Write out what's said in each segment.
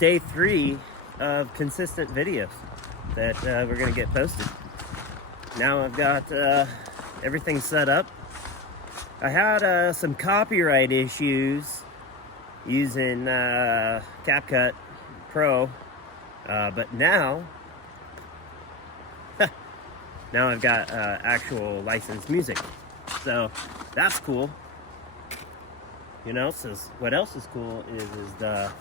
day 3 of consistent videos that we're gonna get posted. Now I've got everything set up. I had some copyright issues using CapCut Pro, but now I've got actual licensed music, so that's cool. You know, what else is cool is the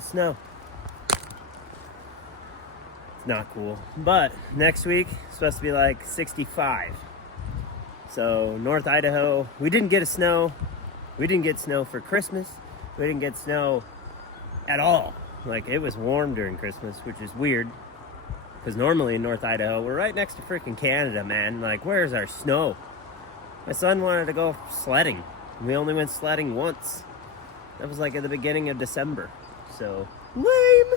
snow. It's not cool, but next week it's supposed to be like 65. So North Idaho, we didn't get snow. We didn't get snow for Christmas. We didn't get snow at all. Like, it was warm during Christmas, which is weird, because normally in North Idaho, we're right next to freaking Canada, man. Like, where's our snow? My son wanted to go sledding. We only went sledding once. That was like at the beginning of December. So, lame.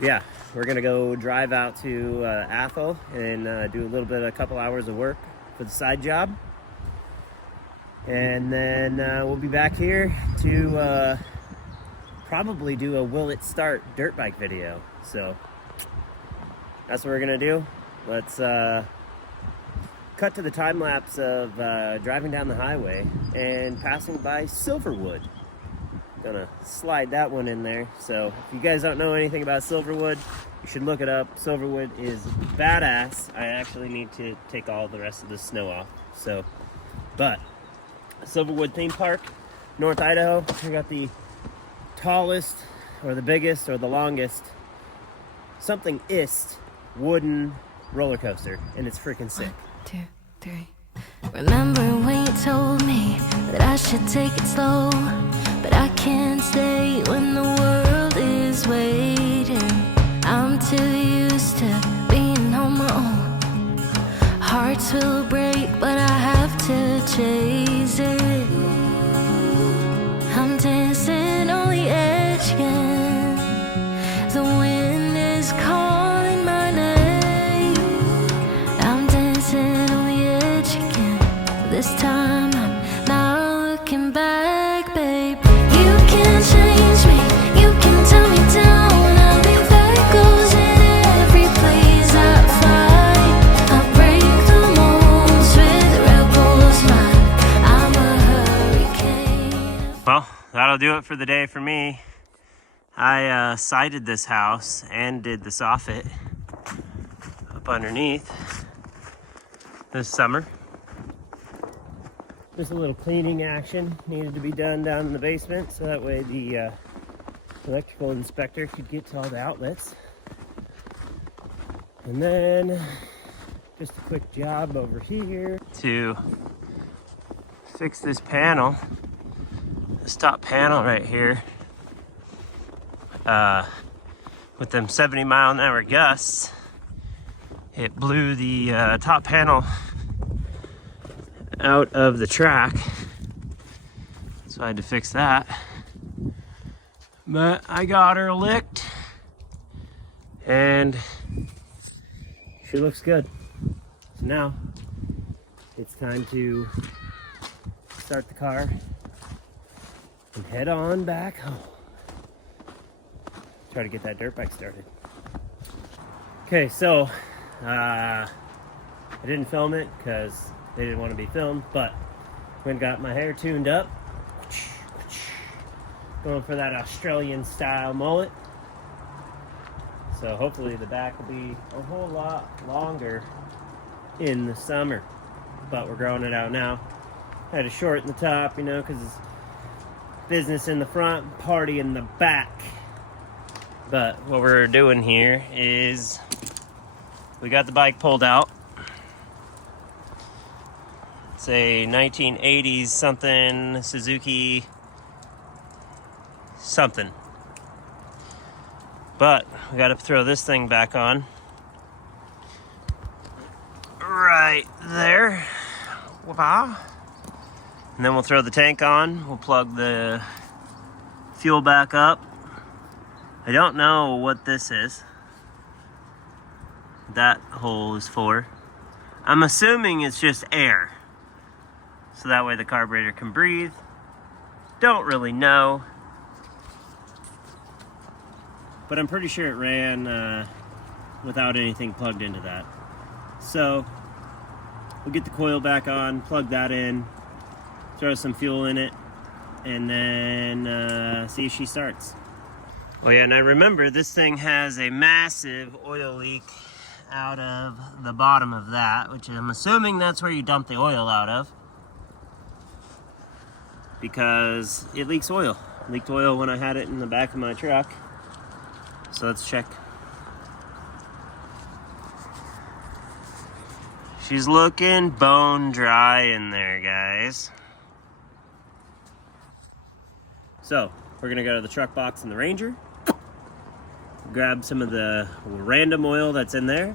Yeah, we're gonna go drive out to Athol and do a couple hours of work for the side job. And then we'll be back here to probably do a Will It Start dirt bike video. So that's what we're gonna do. Let's cut to the time lapse of driving down the highway and passing by Silverwood. Gonna slide that one in there. So if you guys don't know anything about Silverwood, you should look it up. Silverwood is badass. I actually need to take all the rest of the snow off. So, but Silverwood Theme Park, North Idaho. We got the tallest, or the biggest, or the longest something-ist wooden roller coaster, and it's freaking sick. 1, 2, 3. Remember when you told me that I should take it slow, but I can't stay when the world is waiting. I'm too used to being on my own. Hearts will break, but I have to chase it. I'm dancing on the edge again. The wind is calling my name. I'm dancing on the edge again. This time I'm not looking back, babe. You can change me, you can tell me down. I'll be back, goes in every place I fight. I break the molds with rebels mind. I'm a hurricane. Well, that'll do it for the day for me. I sided this house and did the soffit up underneath this summer. Just a little cleaning action needed to be done down in the basement, so that way the electrical inspector could get to all the outlets. And then just a quick job over here to fix this panel, this top panel right here. With them 70-mile-an-hour gusts, it blew the top panel out of the track, so I had to fix that. But I got her licked, and she looks good. So now it's time to start the car and head on back home. Try to get that dirt bike started. Okay, so I didn't film it because they didn't want to be filmed, but went and got my hair tuned up. Going for that Australian style mullet. So hopefully the back will be a whole lot longer in the summer, but we're growing it out now. Had to shorten the top, you know, because it's business in the front, party in the back. But what we're doing here is we got the bike pulled out. It's a 1980s something Suzuki something. But we got to throw this thing back on. Right there. Wow. And then we'll throw the tank on. We'll plug the fuel back up. I don't know what this is. That hole is for. I'm assuming it's just air, so that way the carburetor can breathe. Don't really know. but I'm pretty sure it ran without anything plugged into that. So we'll get the coil back on, plug that in, throw some fuel in it, and then see if she starts. Oh yeah, and I remember this thing has a massive oil leak out of the bottom of that, which I'm assuming that's where you dump the oil out of, because it leaks oil. It leaked oil when I had it in the back of my truck. So let's check. She's looking bone dry in there, guys. So we're gonna go to the truck box in the Ranger, grab some of the random oil that's in there.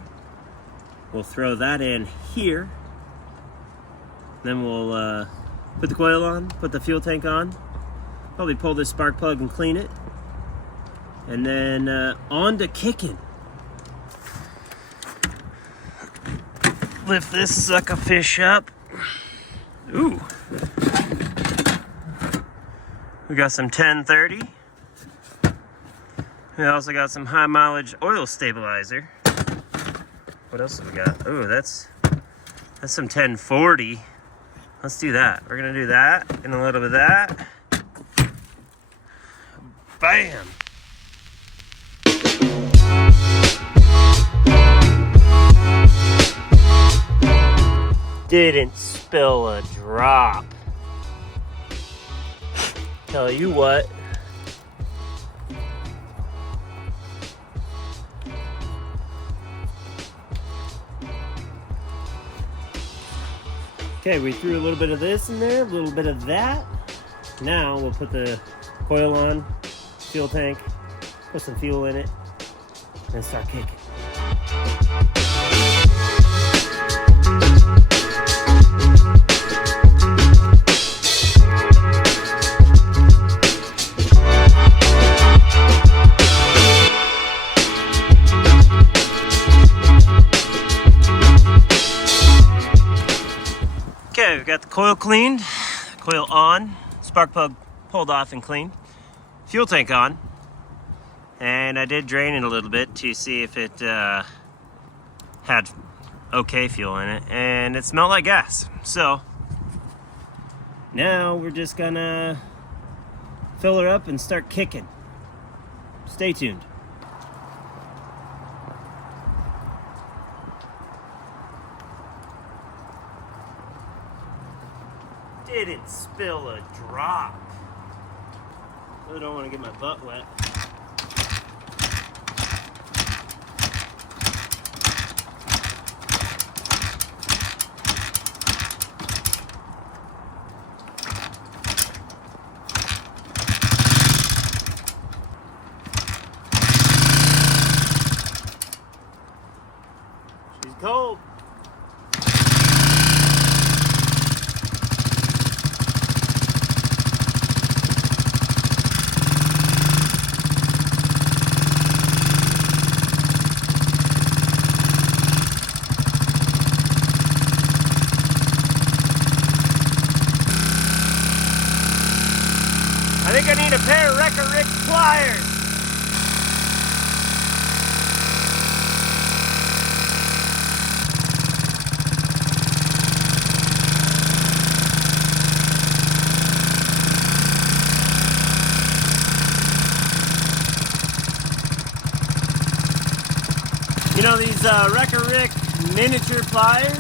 We'll throw that in here. Then we'll put the coil on, put the fuel tank on, probably pull this spark plug and clean it. And then on to kicking. Lift this sucker fish up. Ooh. We got some 1030. We also got some high mileage oil stabilizer. What else have we got? Ooh, that's some 1040. Let's do that. We're gonna do that and a little bit of that. Bam! Didn't spill a drop. Tell you what. Okay, we threw a little bit of this in there, a little bit of that. Now we'll put the coil on, fuel tank, put some fuel in it, and start kicking. Okay, we've got the coil cleaned, coil on, spark plug pulled off and cleaned, fuel tank on, and I did drain it a little bit to see if it had okay fuel in it, and it smelled like gas. So now we're just gonna fill her up and start kicking. Stay tuned. Didn't spill a drop. I don't want to get my butt wet. She's cold. I think I need a pair of resurrect pliers. You know, these resurrect miniature pliers,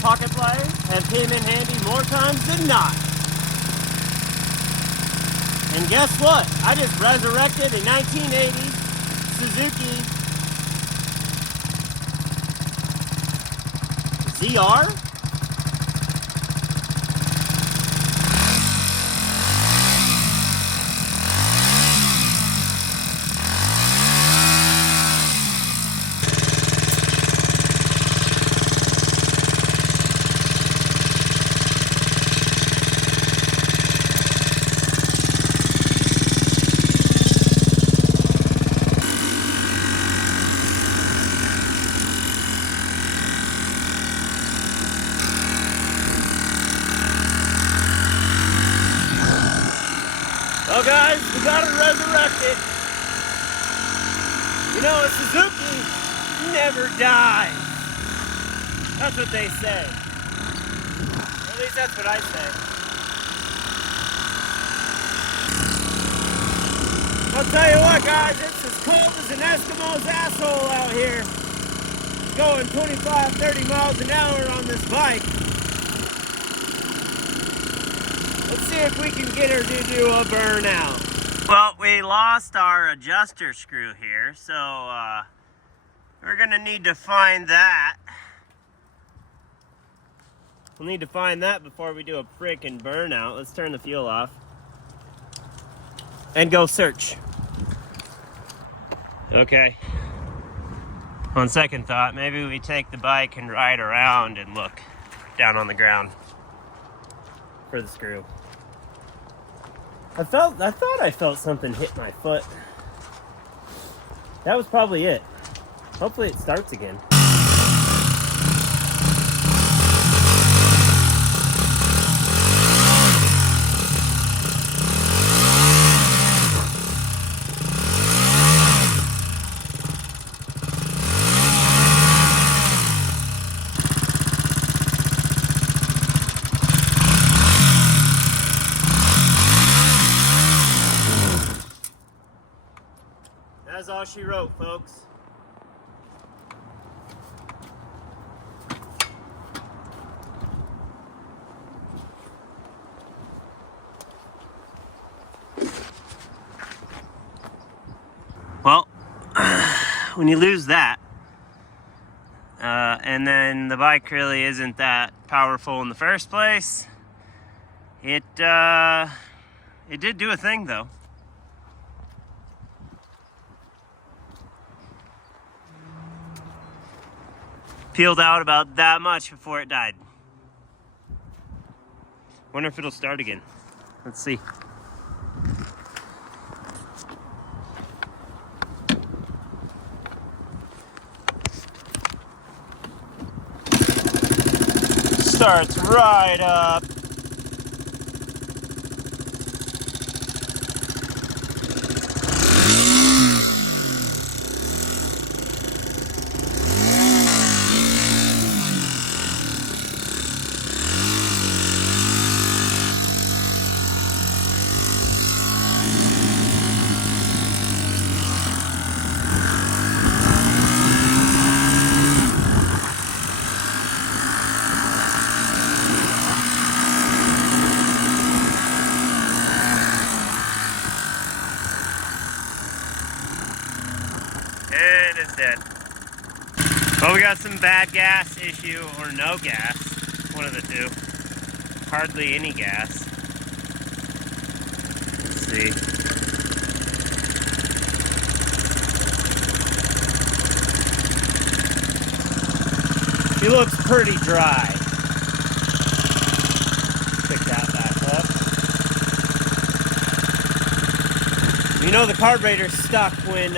pocket pliers, have came in handy more times than not. And guess what? I just resurrected a 1980 Suzuki ZR. Well guys, we gotta resurrect it. know, a Suzuki never dies. That's what they say. Or at least that's what I say. I'll tell you what, guys, it's as cold as an Eskimo's asshole out here. Going 25, 30 miles an hour on this bike. Let's see if we can get her to do a burnout. Well, we lost our adjuster screw here, so we're gonna need to find that. We'll need to find that before we do a frickin' burnout. Let's turn the fuel off. And go search. Okay. On second thought, maybe we take the bike and ride around and look down on the ground for the screw. I thought I felt something hit my foot. That was probably it. Hopefully it starts again. That's all she wrote, folks. Well, when you lose that, and then the bike really isn't that powerful in the first place, it did do a thing though. Peeled out about that much before it died. Wonder if it'll start again. Let's see. Starts right up. And it's dead. Well, we got some bad gas issue or no gas. One of the two. Hardly any gas. Let's see. She looks pretty dry. Pick that back up. You know the carburetor's stuck when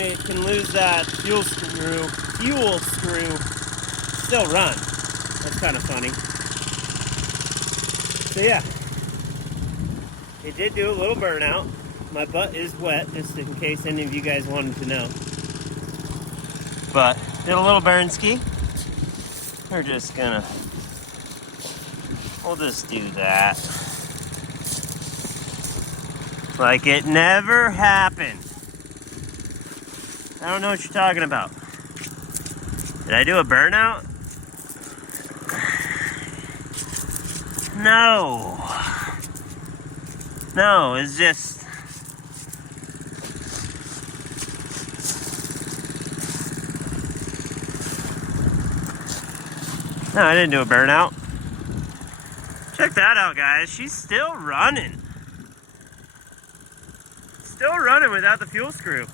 it can lose that fuel screw, still run. That's kind of funny. So yeah, it did do a little burnout. My butt is wet, just in case any of you guys wanted to know. But did a little burn ski. We're just we'll just do that. Like it never happened. I don't know what you're talking about. Did I do a burnout? No. No, it's just... No, I didn't do a burnout. Check that out, guys. She's still running. Still running without the fuel screw.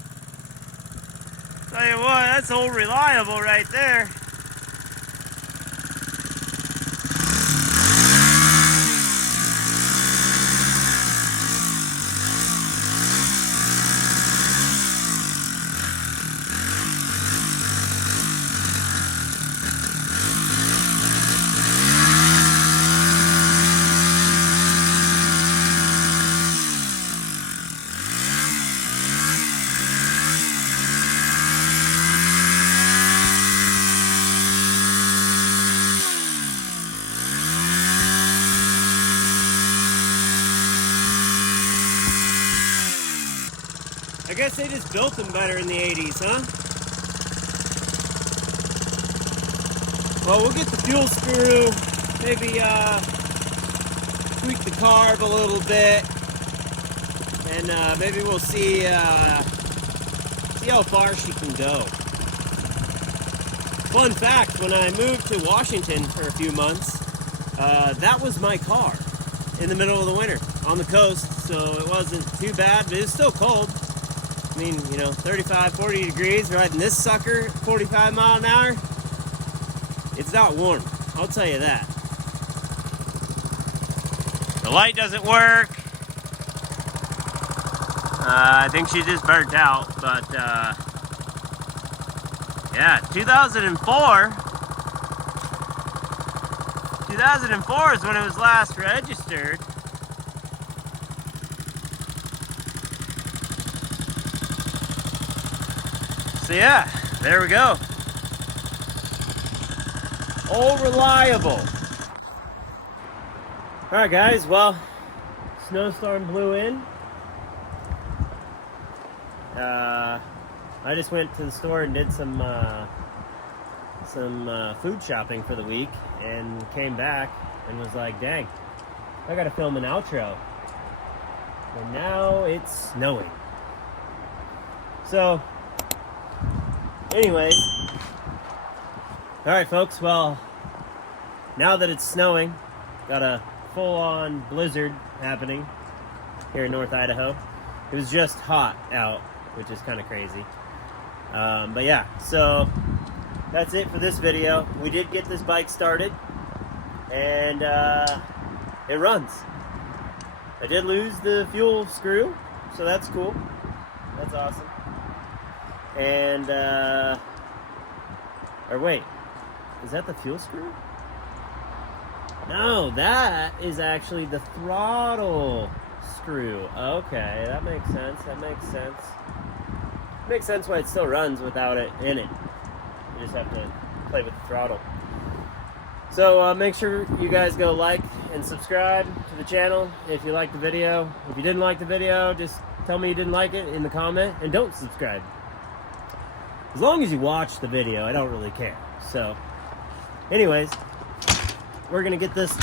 Tell you what, that's old reliable right there. guess they just built them better in the 80s, huh? Well, we'll get the fuel screw, maybe tweak the carb a little bit, and maybe we'll see how far she can go. Fun fact, when I moved to Washington for a few months, that was my car in the middle of the winter on the coast, so it wasn't too bad, but it was still cold. I mean, you know, 35, 40 degrees, riding this sucker at 45 mile an hour, it's not warm, I'll tell you that. The light doesn't work. I think she just burnt out, but yeah, 2004 is when it was last registered. So yeah, there we go. All reliable. Alright guys, well, snowstorm blew in. I just went to the store and did some food shopping for the week and came back and was like, dang, I gotta film an outro. And now it's snowing. So, anyways, alright folks, well, now that it's snowing, got a full-on blizzard happening here in North Idaho. It was just hot out, which is kind of crazy. But yeah, so that's it for this video. We did get this bike started, and it runs. I did lose the fuel screw, so that's cool. That's awesome. And, or wait, is that the fuel screw? No, that is actually the throttle screw. Okay, that makes sense. That makes sense. Makes sense why it still runs without it in it. You just have to play with the throttle. So make sure you guys go like and subscribe to the channel if you liked the video. If you didn't like the video, just tell me you didn't like it in the comment, and don't subscribe. As long as you watch the video, I don't really care. So anyways, we're gonna get this